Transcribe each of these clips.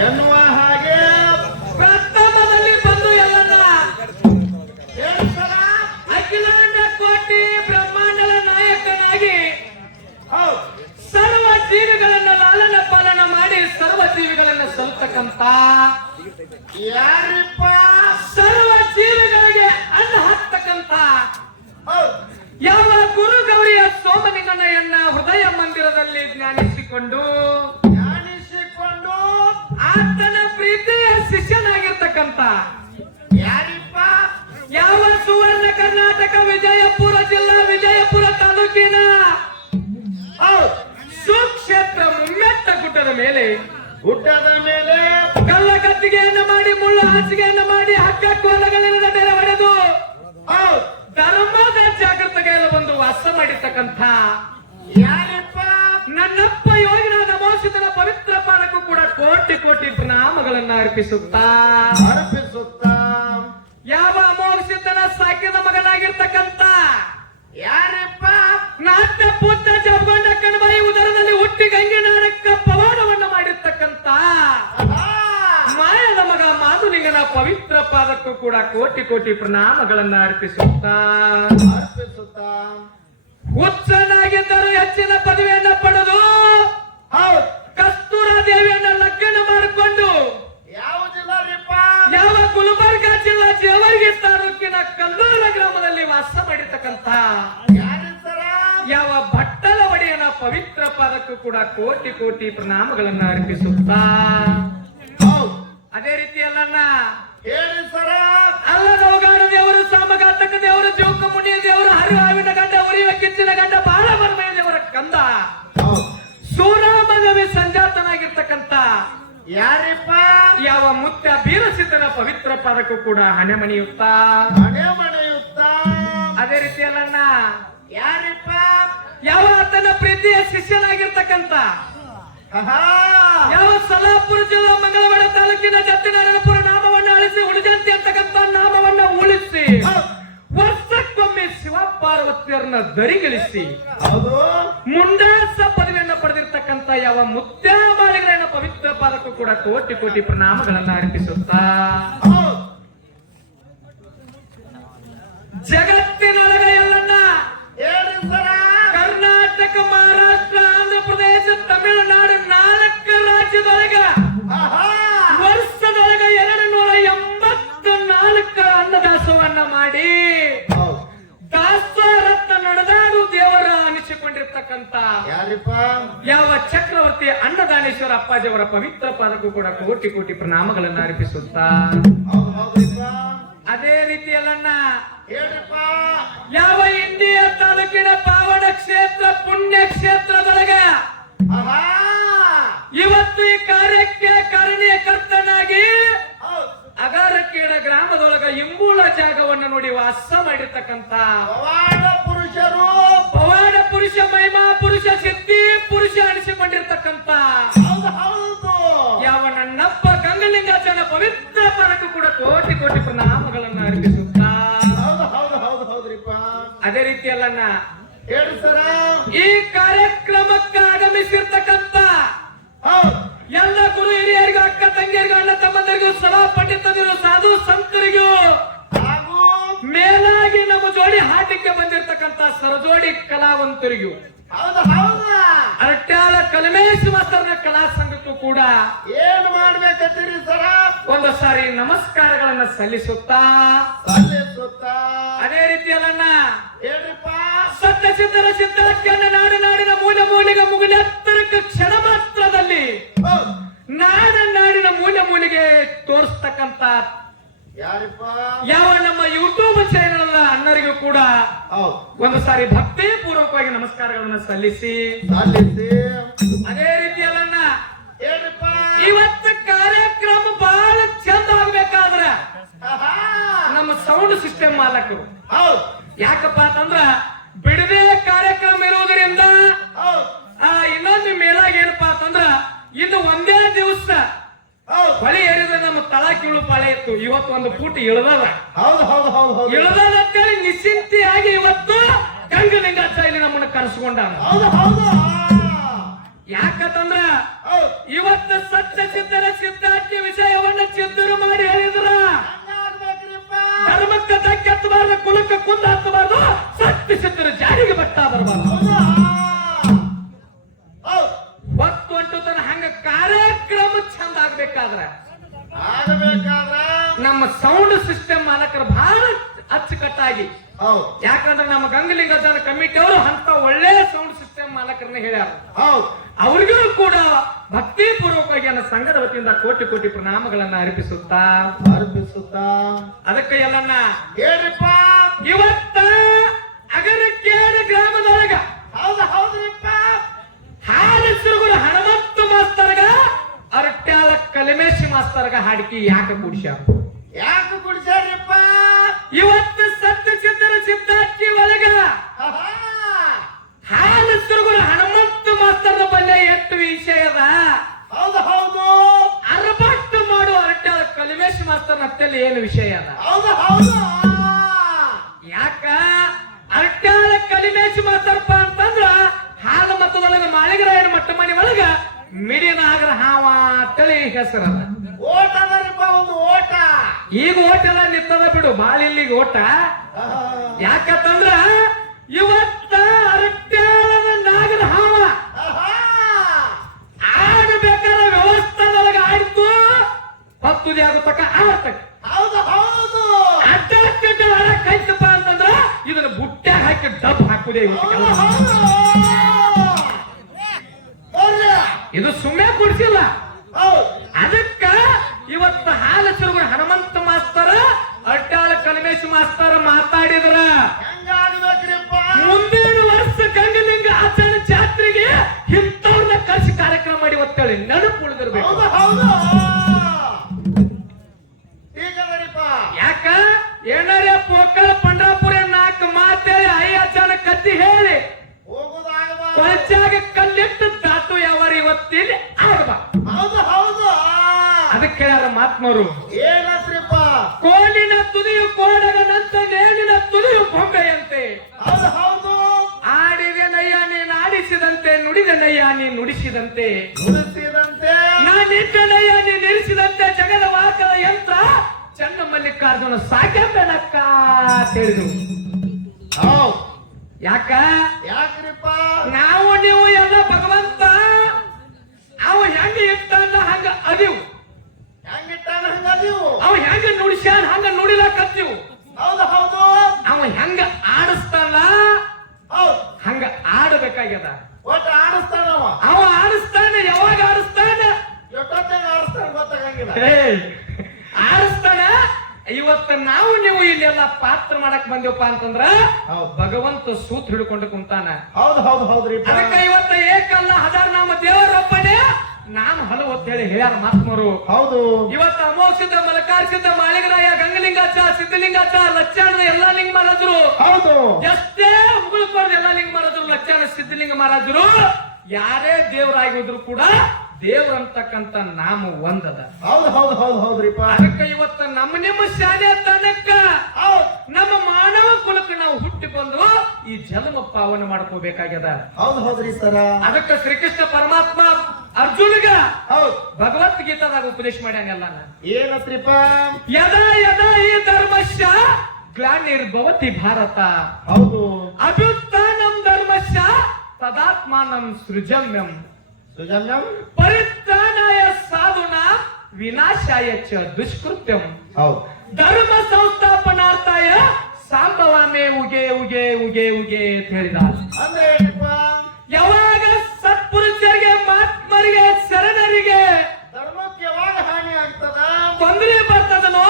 ಎನ್ನುವ ಹಾಗೆ ಪ್ರಥಮದಲ್ಲಿ ಬಂದು ಸರ ಅಖಿಲಾಂಡ ಕೋಟಿ ಬ್ರಹ್ಮಾಂಡದ ನಾಯಕನಾಗಿ ಸರ್ವ ಜೀವಿಗಳನ್ನ ಲಾಲನ ಪಾಲನ ಮಾಡಿ ಸರ್ವ ಜೀವಿಗಳನ್ನ ಸಲ್ತಕ್ಕಂತ ಯಾರಿಪ್ಪ? ಸರ್ವ ಜೀವಿಗಳಿಗೆ ಅನ್ನ ಹಾಕ್ತಕ್ಕಂತ ಯಾವ ಗುರು ಗೌರಿಯ ಸೋಮಲಿಂಗನಯ್ಯನ ಹೃದಯ ಮಂದಿರದಲ್ಲಿ ಜ್ಞಾನಿಸಿಕೊಂಡು ವಿಜಯಪುರ ಜಿಲ್ಲಾ ವಿಜಯಪುರ ತಾಲೂಕಿನ ಸುಕ್ಷೇತ್ರ ಮೆಟ್ಟ ಗುಡ್ಡದ ಮೇಲೆ ಗುಡ್ಡದ ಮೇಲೆ ಕಲ್ಲ ಕತ್ತಿಗೆಯನ್ನು ಮಾಡಿ ಮುಳ್ಳು ಹಾಸಿಗೆಯನ್ನು ಮಾಡಿ ಹಗ್ಗ ಕೋಲಗಳಿಂದ ನೆರೆ ಹೊಡೆದು ಧರ್ಮದ ಜಾಗೃತಗೆಲ್ಲ ಬಂದು ವಾಸ ಮಾಡಿರ್ತಕ್ಕಂಥ ಯಾರಪ್ಪ? ನನ್ನಪ್ಪ ಯೋಗಿನಾದ ಮೋಷಿತನ ಪವಿತ್ರ ಪಾನಕ್ಕೂ ಕೂಡ ಕೋಟಿ ಕೋಟಿ ನಾಮಗಳನ್ನ ಅರ್ಪಿಸುತ್ತಾ. ಅರ್ಪಿಸುತ್ತ. ಪುತ್ರ ಜಪಗೊಂಡ ಕಣ್ಬಾಯಿ ಉದರದಲ್ಲಿ ಹುಟ್ಟಿ ಗಂಗೆನಾಡಕ್ಕ ಪವಾಡವನ್ನ ಮಾಡಿರ್ತಕ್ಕಂತ! ಮಾಯದ ಮಗ ಮಾಧುಲಿಂಗನ ಪವಿತ್ರ ಪಾದಕ್ಕೂ ಕೂಡ ಕೋಟಿ ಕೋಟಿ ಪ್ರಣಾಮಗಳನ್ನ ಅರ್ಪಿಸುತ್ತಾ ಅರ್ಪಿಸುತ್ತ ಹುಚ್ಚನಾಗಿದ್ದರೂ ಹೆಚ್ಚಿನ ಪದವಿಯನ್ನ ಕೂಡ ಕೋಟಿ ಕೋಟಿ ಪ್ರಣಾಮಗಳನ್ನ ಅರ್ಪಿಸುತ್ತಾ? ಅದೇ ರೀತಿ ಅಲ್ಲನ್ನ ಹೇಳಿ ಸರ. ಅಲ್ಲ ನವಗಾಡ ದೇವರು ಸಾಮಘಾತಕ ದೇವರು ಜೋಕ ಮುನಿಯ ದೇವರು ಹರಿಹಾವಿನ ಗಂಡ ಉರಿಯುವ ಕಿಚ್ಚಿನ ಗಂಡ ಬಾಲಮರ್ಮಯ ದೇವರ ಕಂದ. ಸೂರಾಮಗವಿ ಸಂಜಾತನಾಗಿರ್ತಕ್ಕಂಥ ಯಾರಿಪ್ಪ? ಯಾವ ಮುತ್ಯ ಬೀರಸಿದ್ದನ ಪವಿತ್ರ ಪಾದಕ್ಕೂ ಕೂಡ ಹಣೆ ಮಣಿಯುತ್ತಾ ಹಣೆ ಮಣಿಯುತ್ತಾ ಅದೇ ರೀತಿ ಅಲ್ಲಣ್ಣ. ಯಾವ ಆತನ ಶಿಷ್ಯನಾಗಿರ್ತಕ್ಕಂತ ಶಿಷ್ಯನಾಗಿರ್ತಕ್ಕಂಥ! ಯಾವ ಸಲಾಪುರ ಜಿಲ್ಲಾ ಮಂಗಳವಾಡ ತಾಲೂಕಿನ ಜತ್ತಿನಾರಾಯಣಪುರ ನಾಮವನ್ನು ಅಳಿಸಿ ಉಳಿದಂತೆ ಅಂತಕ್ಕಂಥ ನಾಮವನ್ನ ಉಳಿಸಿ ವರ್ಷಕ್ಕೊಮ್ಮೆ ಶಿವ ಪಾರ್ವತಿಯರನ್ನ ದರಿಗಿಳಿಸಿ ಮುಂಡಾಸ ಪದವಿಯನ್ನ ಪಡೆದಿರ್ತಕ್ಕಂಥ ಯಾವ ಮುತ್ಯಾಮಾಳಿಗಳನ್ನ ಪವಿತ್ರ ಪಾದಕ್ಕೂ ಕೂಡ ಕೋಟಿ ಕೋಟಿ ಪ್ರಣಾಮಗಳನ್ನ ಅರ್ಪಿಸುತ್ತಾ. ಜಗತ್ತಿನೊಳಗ ತಮಿಳುನಾಡು ನಾಲ್ಕು ರಾಜ್ಯದೊಳಗ! ವರ್ಷದೊಳಗ ಎರಡು ನೂರ ಎಂಬತ್ತು ನಾಲ್ಕು ಅನ್ನದಾಸವನ್ನ ಮಾಡಿ ದಾಸರತ್ತ ನಡೆದಾಡು ದೇವರ ಅನಿಸಿಕೊಂಡಿರ್ತಕ್ಕಂತ ಯಾವ ಚಕ್ರವರ್ತಿ ಅನ್ನದಾನೇಶ್ವರ ಅಪ್ಪಾಜಿಯವರ ಪವಿತ್ರ ಪಾದಕ್ಕೂ ಕೂಡ ಕೋಟಿ ಕೋಟಿ ಪ್ರಣಾಮಗಳನ್ನ ಅರ್ಪಿಸುತ್ತಾ. ಅದೇ ರೀತಿಯಲ್ಲನ್ನ ಯಾವ ಇಂಡಿಯಾ ತಾಲೂಕಿನ ಪಾವನ ಕ್ಷೇತ್ರ ಪುಣ್ಯ ಆಹಾ! ಇವತ್ತು ಈ ಕಾರ್ಯಕ್ಕೆ ಕಾರಣೀಕರ್ತನಾಗಿ ಅಗಾರಕೇಡ ಗ್ರಾಮದೊಳಗ ಇಂಬೂಳ ಜಾಗವನ್ನು ನೋಡಿ ವಾಸ ಮಾಡಿರ್ತಕ್ಕಂತ ಪವಾಡ ಪುರುಷರು. ಪವಾಡ ಪುರುಷ ಮಹಿಮಾ ಪುರುಷ ಸಿದ್ಧಿ ಪುರುಷ ಹೌದು ಯಾವ ನನ್ನಪ್ಪ ಗಂಗಲಿಂಗಾಚನ ಪವಿತ್ರ ಪರಕ್ಕೂ ಕೂಡ ಕೋಟಿ ಕೋಟಿ ಪ್ರಣಾಮಗಳನ್ನು ಅರ್ಪಿಸುತ್ತಾ. ಹೌದು ಹೌದು ಹೌದು ಹೌದ್ರಿಪ್ಪ. ಅದೇ ಸರ ಈ ಕಾರ್ಯಕ್ರಮಕ್ಕೆ ಆಗಮಿಸಿರ್ತಕ್ಕಂತ ಎಲ್ಲ ಗುರು ಹಿರಿಯರಿಗೂ ಅಕ್ಕ ತಂಗಿಯರಿಗೂ ಅಣ್ಣ ತಮ್ಮಂದರಿಗೂ ಸಲಾ ಪಂಡಿತರಿಗೂ ಸಾಧು ಸಂತರಿಗೂ ಹಾಗೂ ಮೇಲಾಗಿ ನಮ್ಮ ಜೋಡಿ ಹಾಟಕ್ಕೆ ಬಂದಿರತಕ್ಕಂತ ಸರಜೋಡಿ ಕಲಾವಂತರಿಗೂ. ಹೌದು ಹೌದು. ಅರಟ್ಯಾಳ ಕಲಮೇಶ್ ಮಾಸ್ತರ್ನ ಕಲಾ ಸಂಘಕ್ಕೂ ಕೂಡ ಏನ್ ಮಾಡ್ಬೇಕಂತೀರಿ ಸರ? ಒಂದು ಸಾರಿ ನಮಸ್ಕಾರಗಳನ್ನ ಸಲ್ಲಿಸುತ್ತಾ. ಸಲ್ಲಿಸುತ್ತಾ. ಅದೇ ಸತ್ಯ ಸಿದ್ಧರ ಕಣ್ಣ ನಾಡು ನಾಡಿನ ಮೂಲ ಮೂಲಿಗೆ ಮುಗಿಲೆತ್ತರಕ್ಕೆ ಕ್ಷಣ ಮಾತ್ರದಲ್ಲಿ ನಾಡ ನಾಡಿನ ಮೂಲ ಮೂಲಿಗೆ ತೋರಿಸ್ತಕ್ಕಂತ ಯಾವ ನಮ್ಮ ಯೂಟ್ಯೂಬ್ ಚಾನೆಲ್ ಅನ್ನರಿಗೂ ಕೂಡ ಒಂದು ಸಾರಿ ಭಕ್ತಿ ಪೂರ್ವಕವಾಗಿ ನಮಸ್ಕಾರಗಳನ್ನ ಸಲ್ಲಿಸಿ. ಸಲ್ಲಿಸಿ. ಅದೇ ರೀತಿಯಲ್ಲನ್ನ ಹೇಳ್ರಿಪ್ಪ. ಇವತ್ತು ಕಾರ್ಯಕ್ರಮ ಬಹಳ ಚಂದ ಆಗ್ಬೇಕಾದ್ರೆ! ನಮ್ಮ ಸೌಂಡ್ ಸಿಸ್ಟಮ್ ಮಾಲಕರು. ಯಾಕಪ್ಪ ಅಂತಂದ್ರ ಬಿಡದೆ ಕಾರ್ಯಕ್ರಮ ಇರುವುದರಿಂದ ಇನ್ನೊಂದು ಮೇಲಾಗ ಏನಪ್ಪಾ ಅಂತಂದ್ರ ಇದು ಒಂದೇ ದಿವಸ ಹೊಳಿ ಏರಿದ್ರೆ ನಮ್ಮ ತಳ ಕೀಳು ಪಾಳೆ ಇತ್ತು. ಇವತ್ತು ಒಂದು ಫುಟ್ ಇಳದದ. ಹೌದು ಹೌದು ಹೌದು ಹೌದು. ಇಳದದ ಅಂತೇಳಿ ನಿಶ್ಚಿಂತೆಯಾಗಿ ಇವತ್ತು ಗಂಗಲಿಂಗಾಚಾರ್ಯ ನಮ್ಮನ್ನ ಕರೆಸ್ಕೊಂಡ ಹೌದು ಹೌದು. ಯಾಕಂತಂದ್ರ ಇವತ್ತು ಸತ್ಯ ಸಿದ್ಧರ ಸಿದ್ಧ ಬರಬಾರ್ದು. ಹೊತ್ತು ಹೊಂಟು ತನ ಹಂಗ ಕಾರ್ಯಕ್ರಮ ಚಂದ ಆಗ್ಬೇಕಾದ್ರ ನಮ್ಮ ಸೌಂಡ್ ಸಿಸ್ಟಮ್ ಮಾಲಕರು ಬಹಳ ಅಚ್ಚುಕಟ್ಟಾಗಿ. ಯಾಕಂದ್ರೆ ನಮ್ಮ ಗಂಗಲಿಂಗ ಜನ ಕಮಿಟಿ ಅವರು ಅಂತ ಒಳ್ಳೆ ಸೌಂಡ್ ಸಿಸ್ಟಮ್ ಮಾಲಕರನ್ನ ಹೇಳ್ಯಾರ. ಹೌದು. ಅವ್ರಿಗೂ ಕೂಡ ಭಕ್ತಿ ಪೂರ್ವಕವಾಗಿ ನನ್ನ ಸಂಘದ ವತಿಯಿಂದ ಕೋಟಿ ಕೋಟಿ ಪ್ರಣಾಮಗಳನ್ನ ಅರ್ಪಿಸುತ್ತಾ. ಅರ್ಪಿಸುತ್ತಾ. ಅದಕ್ಕೆ ಎಲ್ಲನ್ನ ಹೇಳ್ರಿಪ್ಪ ಇವತ್ತ ಅಗರಕೇರಿ ಗ್ರಾಮದೊಳಗ. ಹೌದ ಹೌದ್ರಿಪ್ಪ. ಹಾಲಿಸರುಗಳು ಹನುಮಂತ ಮಾಸ್ತರ್ಗ ಅರ್ಟ್ಯಾಲ ಕಲಿಮೇಶಿ ಮಾಸ್ತರ್ಗ ಹಾಡಿಕೆ ಯಾಕೆ ಕೂಡ್ಸ್ಯಾರ? ಯಾಕೆ ಕುಡಿಸ್ಯಾರಿಪ್ಪ ಇವತ್ತು ಸತ್ಯ ಸಿದ್ಧರ ಸಿದ್ಧಾರ್ಥಿ ಒಳಗ ಹಾಲಿಸರುಗಳು ಹನುಮಂತ ಮಾಸ್ತರ್ನ ಬಲ್ಲೆ ಎಷ್ಟು ವಿಷಯದ ಹೌದು ಹೌದು. ಅರಬಟ್ಟು ಮಾಡು ಅರಟ್ಯಾಳ ಕಲಮೇಶಿ ಮಾಸ್ತರ್ನ ಹತ್ತಲ್ಲಿ ಏನು ವಿಷಯ ಅದ? ಹೌದು ಹೌದು ಯಾಕ ಅರಟ್ಯಾಳ ಕಲಿಮೇಶಿ ಮಾಸ್ತರ್ಪ ಅಂತಂದ್ರ ಹಾಲು ಮತದೊಳಗ ಮಾಳಿಗರಾಯನ ಮಟ್ಟ ಮನೆ ಒಳಗ ಮಿಡಿನಾಗರ ಹಾವ ಓಟ ಅದರಿಪ್ಪ ಒಂದು ಓಟ. ಈಗ ಓಟ್ ಎಲ್ಲ ನಿಂತದ ಬಿಡು ಬಾಳ ಇಲ್ಲಿಗೆ ಓಟ. ಯಾಕಂತಂದ್ರ ಕಲ್ಮೇಶ್ ಮಾಸ್ತರ ಮಾತಾಡಿದ್ರ. ಮುಂದಿನ ವರ್ಷ ಗಂಗಲಿಂಗ ಆಚರಣೆ ಜಾತ್ರೆಗೆ ಇಂಥವ್ರನ್ನ ಕರ್ಸಿ ಕಾರ್ಯಕ್ರಮ ಮಾಡಿ ಒತ್ತೇಳಿ. ನಡುಪು. ಉಳಿದಿರ್ಬೇಕು ಯಾಕ? ಏನಾರ ಪೋಕಳ ಪಂಡ್ರಾಪುರ ನಾಲ್ಕು ಮಾತೇಳಿ ಐ ಜನ ಕತ್ತಿ ಹೇಳಿ. ಕೊಳಚಾಗ ಕಲ್ಲಿಟ್ಟು ಧಾತು ಯಾವಾರ ಇವತ್ತಿಲ್ಲಿ? ಆಗಬಾ ಹೌದು ಹೌದು. ಅದಕ್ಕೆ ಹೇಳ್ಯಾರ ಮಾತ್ಮರು? ಏನತ್ರಿಪ್ಪ ನೀ ನುಡಿಸಿದಂತೆ ನುಡಿಸಿದಂತೆ ನಾನಿಟ್ಟನಯ್ಯ ನೀ ನಿಲ್ಲಿಸಿದಂತೆ ಜಗದ ವಾಕದ ಯಂತ್ರ ಚನ್ನ ಮಲ್ಲಿಕಾರ್ಜುನ ಸಾಕ್ಯಬೇಡಕ್ಕ ತಿಳಿದು. ಯಾಕ? ಯಾಕ್ರಿಪ್ಪ? ನಾವು ನೀವು ಎಲ್ಲ ಭಗವಂತ. ಅವ ಹೆಂಗ ಇರ್ತಾನ ಹಂಗ ಅದಿವು. ಹೆಂಗಿಟ್ಟ ಹಂಗ ಅದಿವು. ಅವ ಹೆಂಗ ನುಡಿಸ್ಯಾನ ಹಂಗ ನುಡಿಲಾಕತ್ತೀವು. ಹೌದು ಹೌದು. ಅವ ಹೆಂಗ ಮಾಡಕ್ ಬಂದೇವಪ್ಪ ಅಂತಂದ್ರ. ಭಗವಂತ ಸೂತ್ ಹಿಡ್ಕೊಂಡು ಕುಂತಾನ. ಹೌದು ಹೌದು ಹೌದ್ರಿ ಅದಕ್ಕೆ ಇವತ್ತ ಏಕಲ್ಲ ಹಜಾರ್ ನಾಮ ದೇವರೊಬ್ಬನೇ ನಾಮ ಹಲವು ಅಂತ ಹೇಳಿ ಹೇಳ್ಯಾರ ಮಾತ್ಮರು ಹೌದು. ಇವತ್ತ ಅಮೋಕ್ಷಿತ ಮಲಕಾರ್ಸಿದ್ದ ಮಾಳಿಗರಾಯ ಗಂಗಲಿಂಗಾಚ ಸಿದ್ಧಲಿಂಗಾಚ ಲಕ್ಷಣ ಎಲ್ಲಾ ಲಿಂಗ ಮಹಾರಾಜರು. ಹೌದು. ಎಷ್ಟೇ ಉಗುಳ್ಕೊಂಡು ಎಲ್ಲಾ ಲಿಂಗ ಮಹಾರಾಜರು ಲಚ್ಚಾಣ ಸಿದ್ಧಲಿಂಗ ಮಹಾರಾಜರು ಯಾರೇ ದೇವರಾಗಿದ್ರು ಕೂಡ ದೇವ್ರಂತಕ್ಕಂತ ನಾಮ ಒಂದದ. ಹೌದು ಹೌದು ಹೌದು ಹೌದ್ರಿಪ್ಪ ಅದಕ್ಕೆ ಇವತ್ತ ನಮ್ಮ ನಿಮ್ಮ ಶಾಲೆ ತನಕ ಹೌದು ನಮ್ಮ ಮಾನವ ಕುಲಕ್ಕೆ ನಾವು ಹುಟ್ಟಿ ಬಂದು ಈ ಪಾವನ ಮಾಡ್ಕೋಬೇಕಾಗ್ಯದ. ಹೌದು ಹೌದ್ರಿ ಸರ. ಅದಕ್ಕೆ ಶ್ರೀಕೃಷ್ಣ ಪರಮಾತ್ಮ ಅರ್ಜುನಿಗ ಹೌದು. ಭಗವದ್ಗೀತಾದಾಗ ಉಪದೇಶ ಮಾಡ್ಯಾನೆಲ್ಲ ಏನತ್ರಿಪ ಯದಾ ಯದಾ ಈ ಧರ್ಮಶ್ಯ ಗ್ಲಾನಿರ್ಭವತಿ ಭಾರತ. ಹೌದು. ಅಭ್ಯುತ್ಥಾನಂ ಧರ್ಮಶ ತದಾತ್ಮಾನಂ ಸೃಜಮ್ಯಂ. ಸೃಜಮ್ಯಂ? ಪರಿತ್ರಾಣಾಯ ಸಾಧುನ ವಿನಾಶಾಯ ಚ ದುಷ್ಕೃತ್ಯಂ. ಹೌದು. ಧರ್ಮ ಸಂಸ್ಥಾಪನಾರ್ಥಾಯ ಸಾಂಬವಾಮೆ ಉಗೆ ಉಗೆ ಉಗೆ ಉಗೆ ಅಂತ ಹೇಳಿದ ಅಂದ್ರೆ ಯಾವಾಗ ಸತ್ಪುರುಷರಿಗೆ ಮಹಾತ್ಮರಿಗೆ ಶರಣರಿಗೆ ಧರ್ಮಕ್ಕೆ ಯಾವಾಗ ಹಾನಿ ಆಗ್ತದ? ತೊಂದರೆ ಬರ್ತದನೋ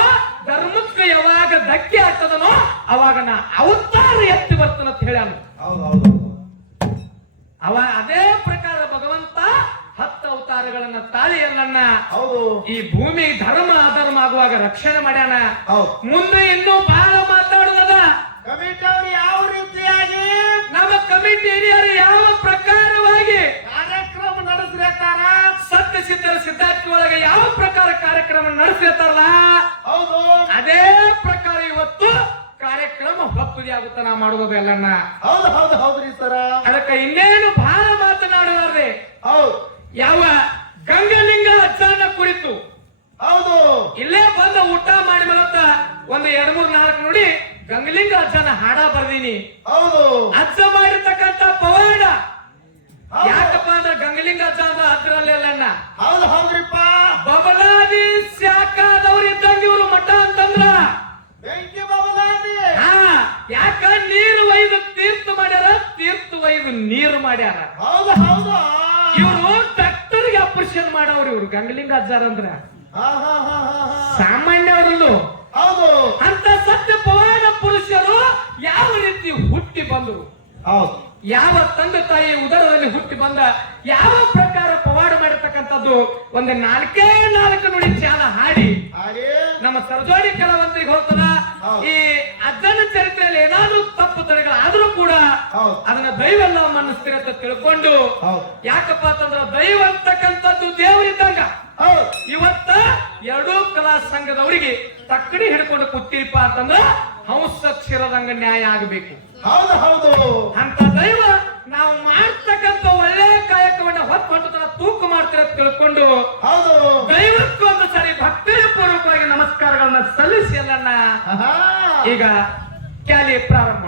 ಧರ್ಮಕ್ಕೆ ಯಾವಾಗ ಧಕ್ಕೆ ಆಗ್ತದನೋ ಅವಾಗ ನಾ ಅವತಾರ ಎತ್ತಿ ಬರ್ತನ ಅಂತ ಹೇಳ ಅವ ಅದೇ ಪ್ರಕಾರ ಭಗವಂತ ಹತ್ತು ಅವತಾರಗಳನ್ನ ತಾಳಿ ಎಲ್ಲನ್ನ ಹೌದು. ಈ ಭೂಮಿ ಧರ್ಮ ಅಧರ್ಮ ಆಗುವಾಗ ರಕ್ಷಣೆ ಮಾಡ್ಯಾನ. ಮುಂದೆ ಇನ್ನೂ ಬಹಳ ಕಮಿಟಿ ಅವರು ಯಾವ ರೀತಿಯಾಗಿ? ನಮ್ಮ ಕಮಿಟಿ ಹಿರಿಯರು ಯಾವ ಪ್ರಕಾರವಾಗಿ ಕಾರ್ಯಕ್ರಮ ನಡೆಸಿರ್ತಾರ ಸತ್ಯ ಸಿದ್ಧರ ಸಿದ್ಧಾರ್ಥಿ ಒಳಗೆ ಯಾವ ಪ್ರಕಾರ ಕಾರ್ಯಕ್ರಮ ನಡೆಸಿರ್ತಾರಲ್ಲ ಹೌದು. ಅದೇ ಪ್ರಕಾರ ಇವತ್ತು ಕಾರ್ಯಕ್ರಮ ಹೊತ್ತುದಿ ಆಗುತ್ತ ನಾ ಮಾಡುವುದು ಎಲ್ಲನ್ನ ಹೌದು ಹೌದು ಹೌದ್ರಿ ಸರ. ಅದಕ್ಕೆ ಇನ್ನೇನು ಬಹಳ ಮಾತನಾಡಲಾರ್ದೆ. ಹೌದು. ಯಾವ ಗಂಗಲಿಂಗ ಅಜ್ಜನ ಕುರಿತು. ಹೌದು. ಇಲ್ಲೇ ಬಂದ ಊಟ ಮಾಡಿ ಬರುತ್ತ ಒಂದು ಎರಡು ಮೂರು ನಾಲ್ಕು ನೋಡಿ ಗಂಗಲಿಂಗ ಅಜ್ಜನ ಹಾಡ ಬರ್ದೀನಿ. ಹೌದು. ಅಜ್ಜ ಮಾಡಿರ್ತಕ್ಕಂತ ಪವಾಡ. ಯಾಕಪ್ಪ ಅಂದ್ರೆ ಗಂಗಲಿಂಗಾಚಾರ ಅದ್ರಲ್ಲೆಲ್ಲಣ್ಣ ಹೌದು ಹೌದ್ರಿಪ್ಪ. ಬಬಲಾದಿ ಶಾಖದವ್ರು ಇದ್ದಂಗೆ ಇವರು ಮಠ ಅಂತಂದ್ರ. ಯಾಕ ನೀರು ಒಯ್ದು ತೀರ್ಥ ಮಾಡ್ಯಾರ? ತೀರ್ಥ ಒಯ್ದು ನೀರು ಮಾಡ್ಯಾರ. ಹೌದು ಹೌದು. ಇವರು ಡಾಕ್ಟರ್ಗೆ ಆಪರೇಷನ್ ಮಾಡವ್ರು ಇವ್ರು ಗಂಗಲಿಂಗಾಚಾರ ಅಂದ್ರ. ಹಾ ಹಾ ಹಾ ಹಾ ಹಾ. ಸಾಮಾನ್ಯವರಲ್ಲೂ. ಹೌದು. ಅಂತ ಸತ್ಯ ಪವಾಡ. ಪುರುಷರು ಯಾವ ರೀತಿ ಹುಟ್ಟಿ ಬಂದರು? ಯಾವ ತಂದೆ ತಾಯಿ ಉದರದಲ್ಲಿ ಹುಟ್ಟಿ ಬಂದ ಯಾವ ಪ್ರಕಾರ ಪವಾಡ ಮಾಡಿರ್ತಕ್ಕಂಥದ್ದು? ಒಂದು ನಾಲ್ಕೇ ನಾಲ್ಕು ನುಡಿ ಚಾಲ ಹಾಡಿ ನಮ್ಮ ಸರ್ಜೋಡಿ ಕಲಾವಂತರಿಗೆ ಹೋಗ್ತದ. ಈ ಅಜ್ಜನ ಚರಿತ್ರೆಯಲ್ಲಿ ಏನಾದ್ರೂ ತಪ್ಪು ತಡೆಗಳಾದ್ರೂ ಕೂಡ ಅದನ್ನ ದೈವೆಲ್ಲ ಮನಸ್ಸಿರ ಅಂತ ತಿಳ್ಕೊಂಡು ಯಾಕಪ್ಪ ಅಂತಂದ್ರ ದೈವ ಅಂತಕ್ಕಂಥದ್ದು ದೇವರಿದ್ದಂಗ. ಇವತ್ತ ಎರಡೂ ಕಲಾ ಸಂಘದವರಿಗೆ ತಕ್ಕಡಿ ಹಿಡ್ಕೊಂಡು ಕೂತೀರಿಪ್ಪ ಅಂತಂದ್ರ ಹಂಸಕ್ಷರದಂಗ ನ್ಯಾಯ ಆಗಬೇಕು. ಹೌದು ಹೌದು. ಅಂತ ದೈವ ನಾವು ಮಾಡ್ತಕ್ಕಂಥ ಒಳ್ಳೆ ಕಾಯಕವನ್ನ ಹೊತ್ತು ಹೊಟ್ಟತನ ತೂಕ ಮಾಡ್ತೀರ ತಿಳ್ಕೊಂಡು ಹೌದು. ದೈವಕ್ಕೂ ಒಂದು ಸರಿ ಭಕ್ತಿಯ ಪೂರ್ವಕವಾಗಿ ನಮಸ್ಕಾರಗಳನ್ನ ಸಲ್ಲಿಸಿ ಅಲ್ಲ. ಈಗ ಕ್ಯಾಲಿ ಪ್ರಾರಂಭ